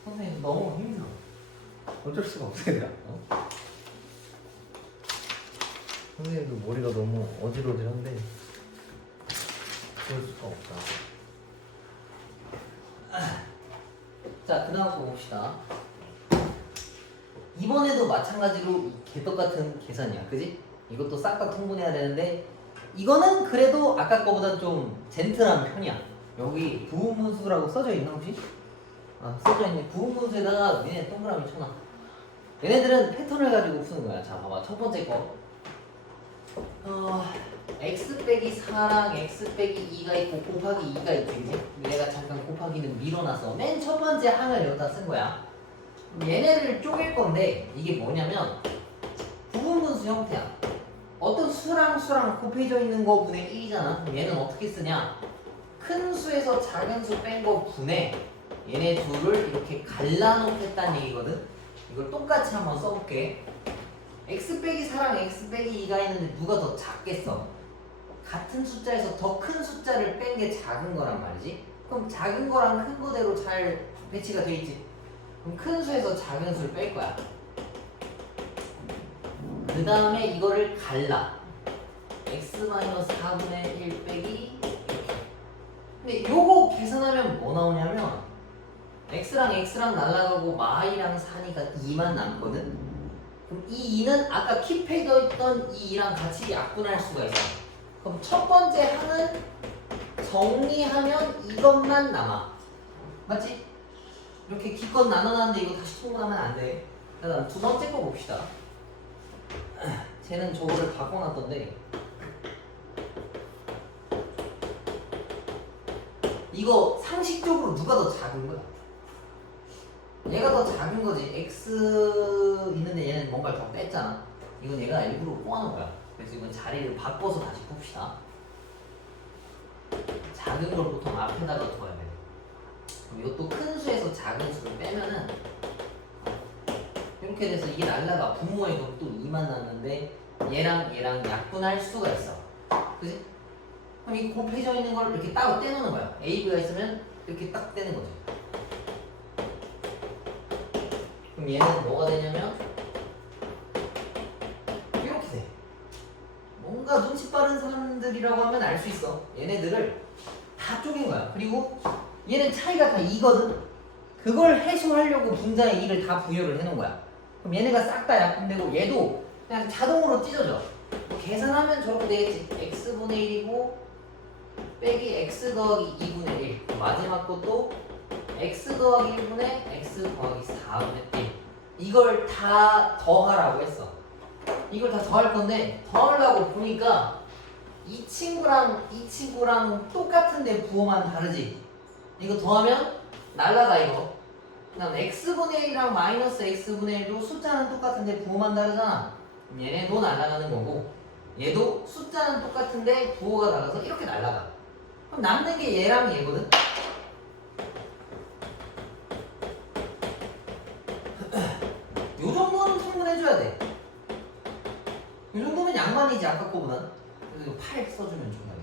선생님 너무 힘들어. 어쩔 수가 없어 얘들아. 선생님도 머리가 너무 어지러질한데 그럴 수가 없다. 자, 그 다음 거 봅시다. 이번에도 마찬가지로 개떡같은 계산이야, 그지? 이것도 싹 다 통분해야 되는데 이거는 그래도 아까 거보다 좀 젠틀한 편이야. 여기 부분분수라고 써져 있나 혹시? 아, 써져 있네. 부분분수에다가 얘네 동그라미 쳐놔. 얘네들은 패턴을 가지고 푸는 거야. 자, 봐봐. 첫 번째 거. x 빼기 4랑 x 빼기 2가 있고 곱하기 2가 있지, 그지? 내가 잠깐 곱하기는 밀어놔서 맨 첫 번째 항을 여기다 쓴 거야. 얘네를 쪼갤 건데 이게 뭐냐면 부분분수 형태야. 어떤 수랑 수랑 곱해져 있는 거 분의 1이잖아. 그럼 얘는 어떻게 쓰냐? 큰 수에서 작은 수 뺀 거 분해 얘네 둘을 이렇게 갈라놓겠다는 얘기거든. 이걸 똑같이 한번 써볼게. x 빼기 4랑 x 빼기 2가 있는데 누가 더 작겠어? 같은 숫자에서 더 큰 숫자를 뺀 게 작은 거란 말이지. 그럼 작은 거랑 큰 거대로 잘 배치가 돼 있지. 그럼 큰 수에서 작은 수를 뺄 거야. 그 다음에 이거를 갈라. x-4분의 1 빼기 이렇게. 근데 요거 계산하면 뭐 나오냐면 x랑 x랑 날라가고 마이랑 4니까 2만 남거든. 그럼 이 2는 아까 킵해져 있던 이 2랑 같이 약분할 수가 있어. 그럼 첫 번째 항은 정리하면 이것만 남아. 맞지? 이렇게 기껏 나눠놨는데 이거 다시 통분하면 안 돼. 그 다음 두 번째 거 봅시다. 쟤는 저거를 바꿔놨던데 이거 상식적으로 누가 더 작은 거야? 얘가 더 작은 거지. x 있는데 얘는 뭔가를 더 뺐잖아. 이건 얘가 일부러 꼬아놓은 거야. 그래서 이건 자리를 바꿔서 다시 봅시다. 작은 걸 보통 앞에다가 둬야 돼. 그럼 이것도 큰 수에서 작은 수를 빼면은 이렇게 돼서 이게 날라가. 분모에 또 2만 남는데 얘랑 얘랑 약분할 수가 있어. 그지? 그럼 이 곱해져 있는 걸 이렇게 따로 떼놓는 거야. A, B가 있으면 이렇게 딱 떼는 거지. 그럼 얘는 뭐가 되냐면 이렇게 돼. 뭔가 눈치 빠른 사람들이라고 하면 알 수 있어. 얘네들을 다 쪼갠 거야. 그리고 얘는 차이가 다 2거든. 그걸 해소하려고 분자에 2를 다 부여를 해놓은 거야. 그럼 얘네가 싹 다 약분되고 얘도 그냥 자동으로 찢어져. 계산하면 저렇게 되겠지. x분의 1이고 빼기 x 더하기 2분의 1. 마지막 것도 x 더하기 1분의 x 더하기 4분의 1. 이걸 다 더하라고 했어. 이걸 다 더할 건데 더하려고 보니까 이 친구랑 이 친구랑 똑같은데 부호만 다르지. 이거 더하면 날라가 이거. 그다음 x분의 1이랑 마이너스 x분의 1도 숫자는 똑같은데 부호만 다르잖아. 그럼 얘네도 날아가는 거고 얘도 숫자는 똑같은데 부호가 달라서 이렇게 날아가. 그럼 남는 게 얘랑 얘거든. 요 정도는 통분해줘야 돼. 요 정도면 양반이지 아까 거보다. 그래서 이거 8 써주면 좋다.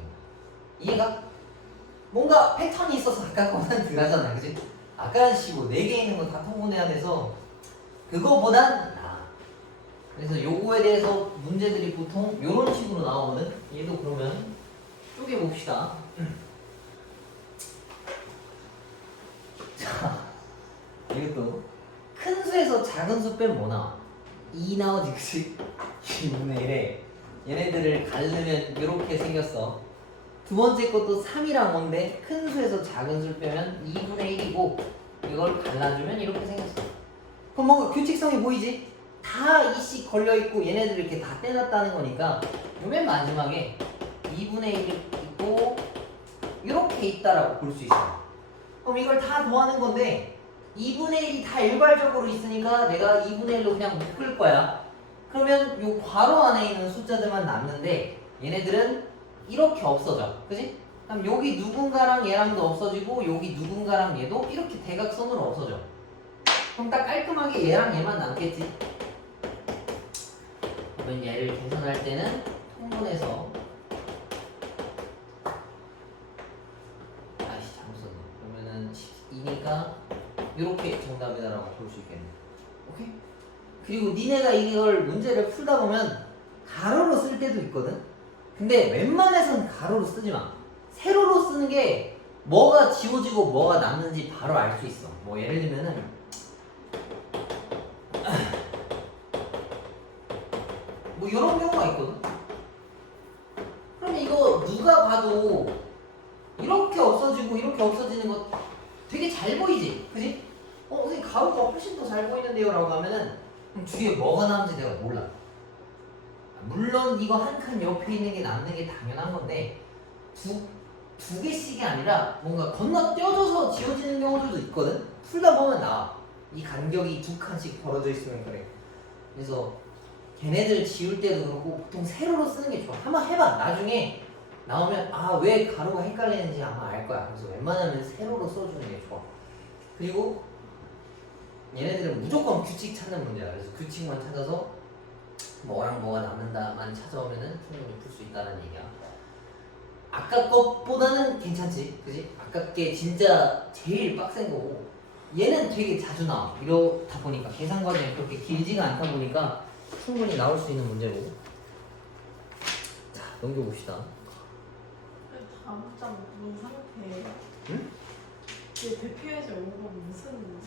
이해가? 뭔가 패턴이 있어서 아까 거보단 덜하잖아, 그치? 아까 시고 4개 있는 거 다 통분해야 돼서 그거보단 나아. 그래서 요거에 대해서 문제들이 보통 요런 식으로 나오거든. 얘도 그러면 쪼개봅시다. 자, 이것도 큰 수에서 작은 수 빼면 뭐 나와? 2 나오지, 그치? 2분의 1에 얘네들을 가르면 이렇게 생겼어. 두 번째 것도 3이랑 5인데 큰 수에서 작은 수를 빼면 2분의 1이고 이걸 갈라주면 이렇게 생겼어. 그럼 뭔가 규칙성이 보이지? 다 이씩 걸려있고 얘네들 이렇게 다 떼놨다는 거니까 맨 마지막에 2분의 1이 있고 이렇게 있다라고 볼 수 있어. 그럼 이걸 다 더하는 건데 2분의 1이 다 일괄적으로 있으니까 내가 2분의 1로 그냥 묶을 거야. 그러면 요 괄호 안에 있는 숫자들만 남는데 얘네들은 이렇게 없어져. 그지? 그럼 여기 누군가랑 얘랑도 없어지고 여기 누군가랑 얘도 이렇게 대각선으로 없어져. 그럼 딱 깔끔하게 얘랑 얘만 남겠지. 그러면 얘를 계산할 때는 통분해서 아이씨 잘못 썼네. 그러면은 12니까 이렇게 정답이다라고 볼 수 있겠네. 오케이? 그리고 니네가 이걸 문제를 풀다 보면 가로로 쓸 때도 있거든? 근데 웬만해선 가로로 쓰지 마. 세로로 쓰는 게 뭐가 지워지고 뭐가 남는지 바로 알 수 있어. 뭐 예를 들면은 뭐 이런 경우가 있거든? 그럼 이거 누가 봐도 이렇게 없어지고 이렇게 없어지는 거 되게 잘 보이지? 그지? 선생님 가로가 훨씬 더 잘 보이는데요? 라고 하면은 그럼 뒤에 뭐가 남는지 내가 몰라. 물론 이거 한 칸 옆에 있는 게 남는 게 당연한 건데 두 개씩이 아니라 뭔가 건너뛰어져서 지워지는 경우들도 있거든? 풀다 보면 나와. 이 간격이 두 칸씩 벌어져 있으면 그래. 그래서 걔네들 지울 때도 그렇고 보통 세로로 쓰는 게 좋아. 한번 해봐. 나중에 나오면 아 왜 가로가 헷갈리는지 아마 알 거야. 그래서 웬만하면 세로로 써주는 게 좋아. 그리고 얘네들은 무조건 규칙 찾는 문제야. 그래서 규칙만 찾아서 뭐랑 뭐가 남는다만 찾아오면은 충분히 풀 수 있다는 얘기야. 아까 것보다는 괜찮지, 그지? 아까 게 진짜 제일 빡센 거고 얘는 되게 자주 나와. 이러다 보니까 계산 과정이 그렇게 길지가 않다 보니까 충분히 나올 수 있는 문제고. 자, 넘겨봅시다. 다음 장 무슨 상태예요? 응? 이게 대표해서 온 거 무슨?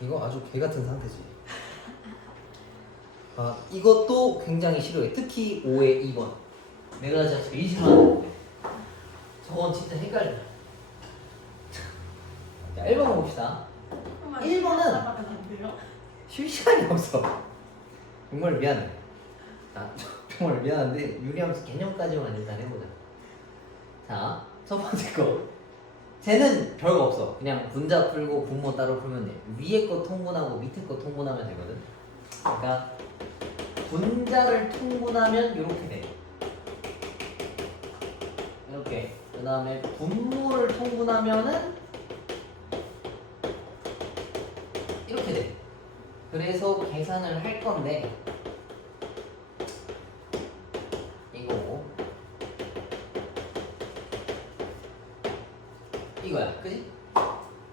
이거 아주 개 같은 상태지. 아, 이것도 굉장히 싫어해. 특히 5의 2번. 내가 진짜 제일 싫어하는 건데. 저건 진짜 헷갈려. 자, 1번 봅시다. 1번은 쉴 시간이 없어. 정말 미안해. 아, 정말 미안한데 유리함수 개념까지만 일단 해보자. 자, 첫 번째 거. 쟤는 별거 없어. 그냥 분자 풀고 분모 따로 풀면 돼. 위에 거 통분하고 밑에 거 통분하면 되거든. 그러니까 분자를 통분하면 이렇게 돼. 이렇게. 그 다음에 분모를 통분하면은 이렇게 돼. 그래서 계산을 할 건데 이거고 이거야, 그지?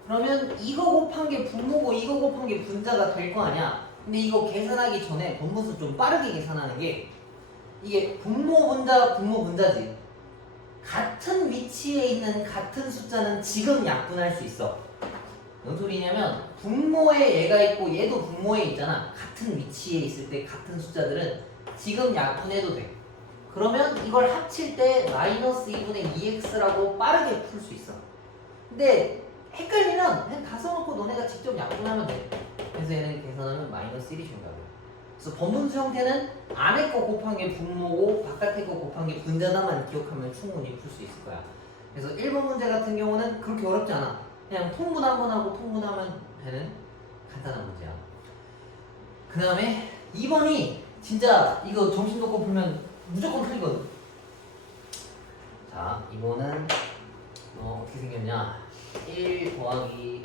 그러면 이거 곱한 게 분모고 이거 곱한 게 분자가 될 거 아니야. 근데 이거 계산하기 전에 법문서 좀 빠르게 계산하는 게 이게 분모 분자지. 같은 위치에 있는 같은 숫자는 지금 약분할 수 있어. 뭔 소리냐면 분모에 얘가 있고 얘도 분모에 있잖아. 같은 위치에 있을 때 같은 숫자들은 지금 약분해도 돼. 그러면 이걸 합칠 때 마이너스 2분의 2x라고 빠르게 풀 수 있어. 근데 헷갈리면 그냥 다 써놓고 너네가 직접 약분하면 돼. 그래서 얘는 계산하면 마이너스 1이 준다고요. 그래서 법문수 형태는 안에 거 곱한 게 분모고 바깥에 거 곱한 게 분자다만 기억하면 충분히 풀 수 있을 거야. 그래서 1번 문제 같은 경우는 그렇게 어렵지 않아. 그냥 통분 한번 하고 통분하면 되는 간단한 문제야. 그 다음에 2번이 진짜 이거 정신 놓고 풀면 무조건 틀리거든. 자, 이거는 어떻게 생겼냐. 1 더하기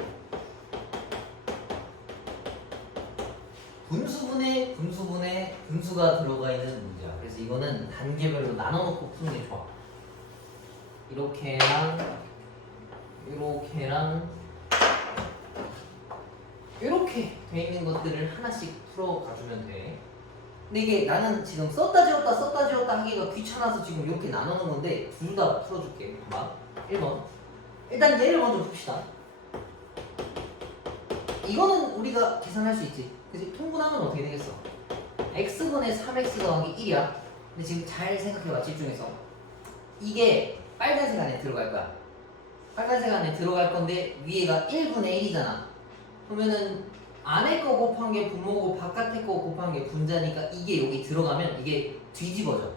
분수분에 분수가 들어가 있는 문제야. 그래서 이거는 단계별로 나눠놓고 푸는 게 좋아. 이렇게랑 이렇게 돼 있는 것들을 하나씩 풀어가주면 돼. 근데 이게 나는 지금 썼다 지웠다 하기가 귀찮아서 지금 이렇게 나누는 건데 둘 다 풀어줄게. 봐봐. 1번. 일단 얘를 먼저 봅시다. 이거는 우리가 계산할 수 있지. 그치? 통분하면 어떻게 되겠어? x분의 3x 더하기 1이야. 근데 지금 잘 생각해봐. 집중해서. 이게 빨간색 안에 들어갈 거야. 빨간색 안에 들어갈 건데 위에가 1분의 1이잖아. 그러면은 안에 거 곱한 게 분모고 바깥에 거 곱한 게 분자니까 이게 여기 들어가면 이게 뒤집어져.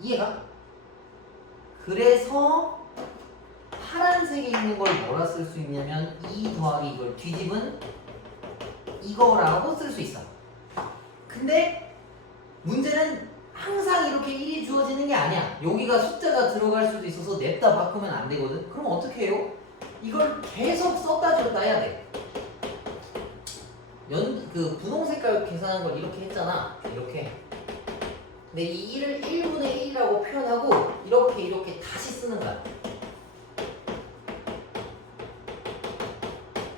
이해가? 그래서 파란색에 있는 걸 뭐라 쓸 수 있냐면 2 더하기 이걸 뒤집은 이거라고 쓸 수 있어. 근데 문제는 항상 이렇게 1이 주어지는 게 아니야. 여기가 숫자가 들어갈 수도 있어서 냅다 바꾸면 안 되거든. 그럼 어떻게 해요? 이걸 계속 썼다 줬다 해야 돼. 그 분홍 색깔 계산한 걸 이렇게 했잖아. 이렇게. 근데 이 1을 1분의 1이라고 표현하고 이렇게 다시 쓰는 거야.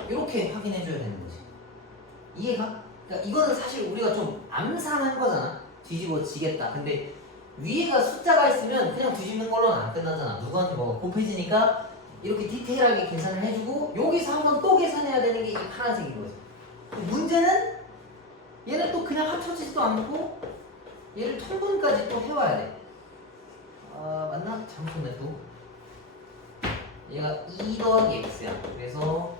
이렇게 확인해줘야 되는 거지. 이해가? 그러니까 이거는 사실 우리가 좀 암산한 거잖아. 뒤집어지겠다. 근데 위에가 숫자가 있으면 그냥 뒤집는 걸로는 안 끝나잖아. 누구한테 뭐가 곱해지니까 이렇게 디테일하게 계산을 해주고 여기서 한번 또 계산해야 되는 게 이 파란색인 거지. 문제는 얘는 또 그냥 합쳐지지도 않고 얘를 통분까지 또 해와야 돼. 아 맞나? 잘못 썼네 또. 얘가 2 더하기 x야. 그래서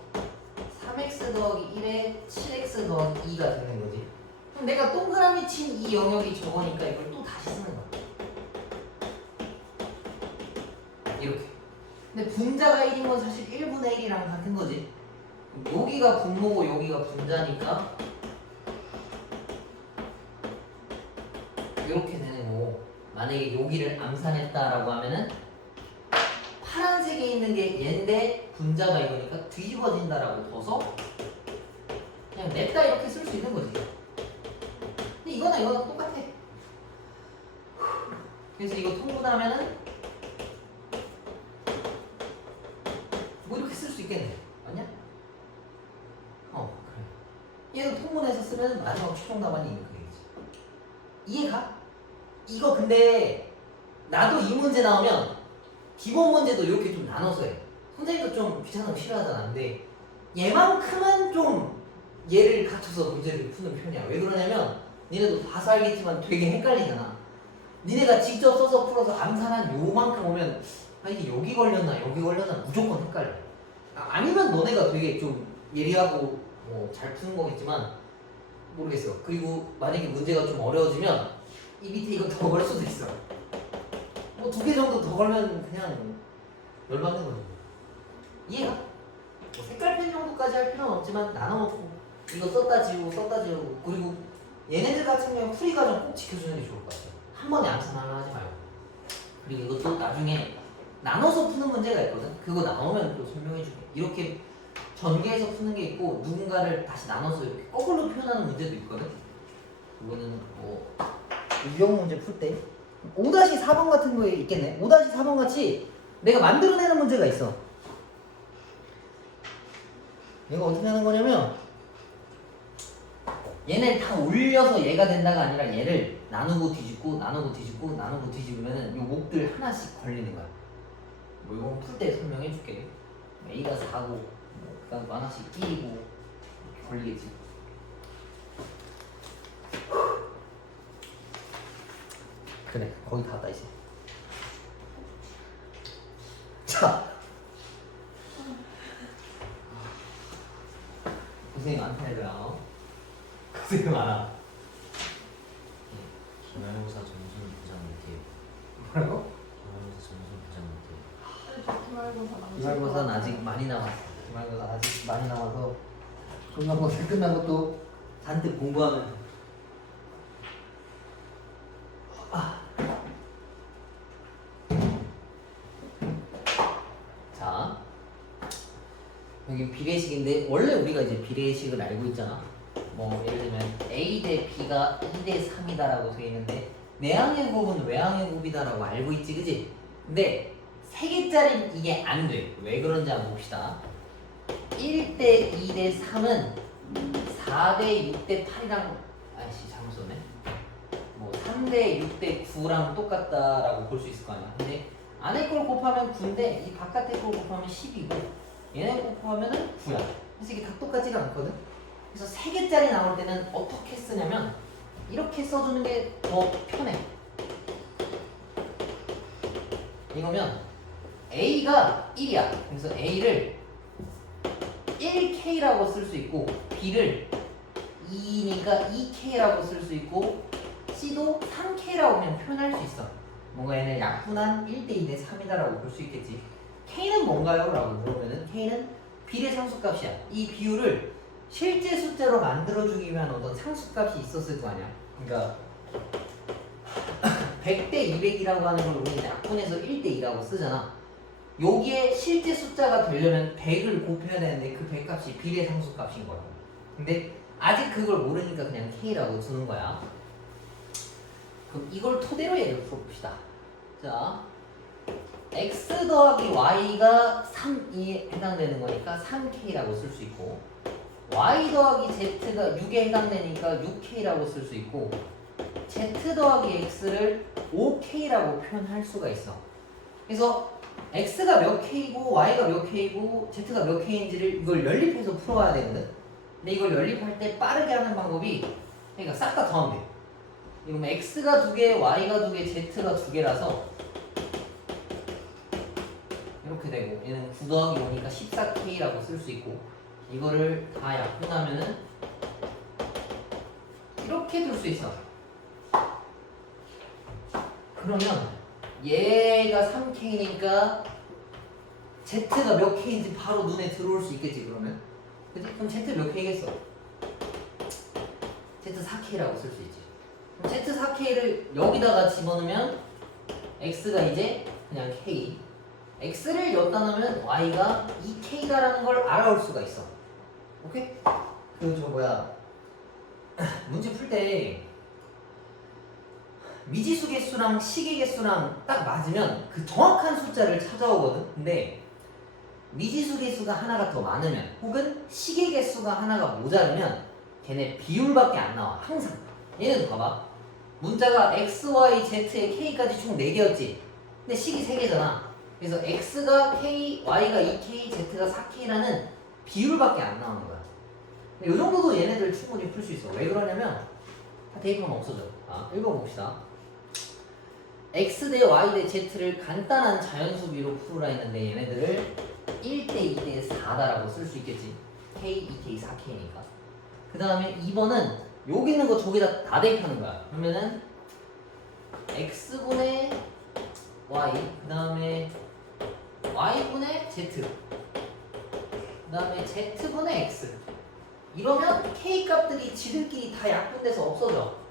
3x 더하기 1에 7x 더하기 2가 되는 거지. 그럼 내가 동그라미 친 이 영역이 저거니까 이걸 또 다시 쓰는 거야. 이렇게. 근데 분자가 1인 건 사실 1분의 1이랑 같은 거지. 여기가 분모고 여기가 분자니까 이렇게 되는 거고, 만약에 여기를 암산했다라고 하면은 파란색에 있는 게 얘인데 분자가 이거니까 뒤집어진다라고 둬서 그냥 냅다 이렇게 쓸 수 있는 거지. 근데 이거랑 똑같아. 그래서 이거 통분하면은 뭐 이렇게 쓸 수 있겠네. 맞냐? 그래. 얘도 통분해서 쓰면 마지막 최종 답안이 있는 거겠지. 이해가? 이거 근데 나도 이 문제 나오면 기본 문제도 이렇게 좀 나눠서 해. 선생님도 좀 귀찮은 거 싫어하잖아. 근데 얘만큼은 좀 얘를 갖춰서 문제를 푸는 편이야. 왜 그러냐면 니네도 봐서 알겠지만 되게 헷갈리잖아. 니네가 직접 써서 풀어서 암산한 요만큼 오면 아 이게 여기 걸렸나 무조건 헷갈려. 아니면 너네가 되게 좀 예리하고 뭐 잘 푸는 거겠지만 모르겠어. 그리고 만약에 문제가 좀 어려워지면 이 밑에 이거 더 걸 수도 있어. 뭐 2개 정도 더 걸면 그냥 열받는 거지. 이해가? 뭐 색깔펜 정도까지 할 필요는 없지만 나눠놓고 이거 썼다 지우고 그리고 얘네들 같은 경우 풀이 과정 꼭 지켜주는 게 좋을 것 같아요. 한 번에 암산하려 하지 말고. 그리고 이것도 나중에 나눠서 푸는 문제가 있거든. 그거 나오면 또 설명해줄게. 이렇게 전개해서 푸는 게 있고 누군가를 다시 나눠서 이렇게 거꾸로 표현하는 문제도 있거든. 그거는 뭐 유형 문제 풀 때 5-4번 같은 거에 있겠네. 5-4번 같이 내가 만들어내는 문제가 있어. 얘가 어떻게 하는 거냐면 얘네 다 올려서 얘가 된다가 아니라 얘를 나누고 뒤집으면은 요 목들 하나씩 걸리는 거야. 뭐 이건 풀 때 설명해 줄게. A가 4고 뭐 그다음 하나씩 1이고 이렇게 걸리겠지. 그래 거의 다 왔다 이제. 자 고생 많다 얘들아. 고생 많아. 기말고사 점수는 보장 못해요. 뭐라고? 기말고사 점수는 보장 못해요. 기말고사는 아직 많이 남았어. 기말고사 아직 많이 남아서 중간고사 끝나고 또 잔뜩 공부하면 돼. 자 여기 비례식인데 원래 우리가 이제 비례식을 알고 있잖아. 뭐 예를 들면 A 대 B가 2대 3이다라고 되어 있는데 내항의 곱은 외항의 곱이다라고 알고 있지, 그지? 근데 3개짜리 이게 안 돼. 왜 그런지 한번 봅시다. 1대 2대 3은 4대 6대 8이랑 아이씨 잘못 썼네. 뭐 3대 6대 9랑 똑같다라고 볼 수 있을 거 아니야. 근데 안에 걸 곱하면 9인데 이 바깥에 걸 곱하면 10이고 얘네 곱하면은 9야. 그래서 이게 다 똑같지가 않거든. 그래서 3개짜리 나올 때는 어떻게 쓰냐면 이렇게 써주는 게 더 편해. 이거면 A가 1이야. 그래서 A를 1K라고 쓸 수 있고 B를 2니까 2K라고 쓸 수 있고 C도 3K라고 그냥 표현할 수 있어. 뭔가 얘는 약분한 1대 2대 3이다라고 볼 수 있겠지. K는 뭔가요? 라고 물으면은 K는 비례 상수값이야. 이 비율을 실제 숫자로 만들어주기 위한 어떤 상수값이 있었을 거 아니야. 그러니까 100대 200이라고 하는 걸 우리는 약분해서 1대 2라고 쓰잖아. 여기에 실제 숫자가 되려면 100을 곱해야 되는데 그 100 값이 비례상수 값인 거야. 근데 아직 그걸 모르니까 그냥 K라고 두는 거야. 그럼 이걸 토대로 얘를 풀어봅시다. 자, X 더하기 Y가 3에 해당되는 거니까 3K라고 쓸 수 있고, Y 더하기 Z가 6에 해당되니까 6K라고 쓸 수 있고, Z 더하기 X를 5K라고 표현할 수가 있어. 그래서 X가 몇 K고 Y가 몇 K고 Z가 몇 K인지를 이걸 연립해서 풀어와야 되거든. 근데 이걸 연립할 때 빠르게 하는 방법이, 그러니까 싹 다 더하면 돼. 그러면 X가 2개, Y가 2개, Z가 2개라서 이렇게 되고, 얘는 9 더하기 5니까 14K라고 쓸 수 있고, 이거를 다 약분하면은 이렇게 둘 수 있어. 그러면 얘가 3K니까 Z가 몇 K인지 바로 눈에 들어올 수 있겠지, 그러면? 그치? 그럼 Z 몇 K겠어? Z 4K라고 쓸 수 있지. 그럼 Z 4K를 여기다가 집어넣으면 X가 이제 그냥 K, X를 여기다 넣으면 Y가 2K다라는 걸 알아올 수가 있어. 오케이? 문제 풀 때 미지수 개수랑 시계 개수랑 딱 맞으면 그 정확한 숫자를 찾아오거든. 근데 미지수 개수가 하나가 더 많으면 혹은 시계 개수가 하나가 모자르면 걔네 비율밖에 안 나와. 항상. 얘네도 봐봐. 문자가 X, Y, Z에 K까지 총 4개였지. 근데 식이 3개잖아. 그래서 X가 K, Y가 2K, Z가 4K라는 비율밖에 안 나오는 거야. 이 정도도 얘네들 충분히 풀 수 있어. 왜 그러냐면 다 대입하면 없어져. 읽어봅시다. X 대 Y 대 Z를 간단한 자연수비로 풀으라 했는데 얘네들을 1대 2대 4다라고 쓸 수 있겠지. K, 2K, 4K니까. 그 다음에 2번은 여기 있는 거 저기다 다 대입하는 거야. 그러면은 X분의 Y, 그 다음에 Y분의 Z, 그 다음에 Z분의 X. 이러면 K 값들이 지들끼리 다 약분돼서 없어져.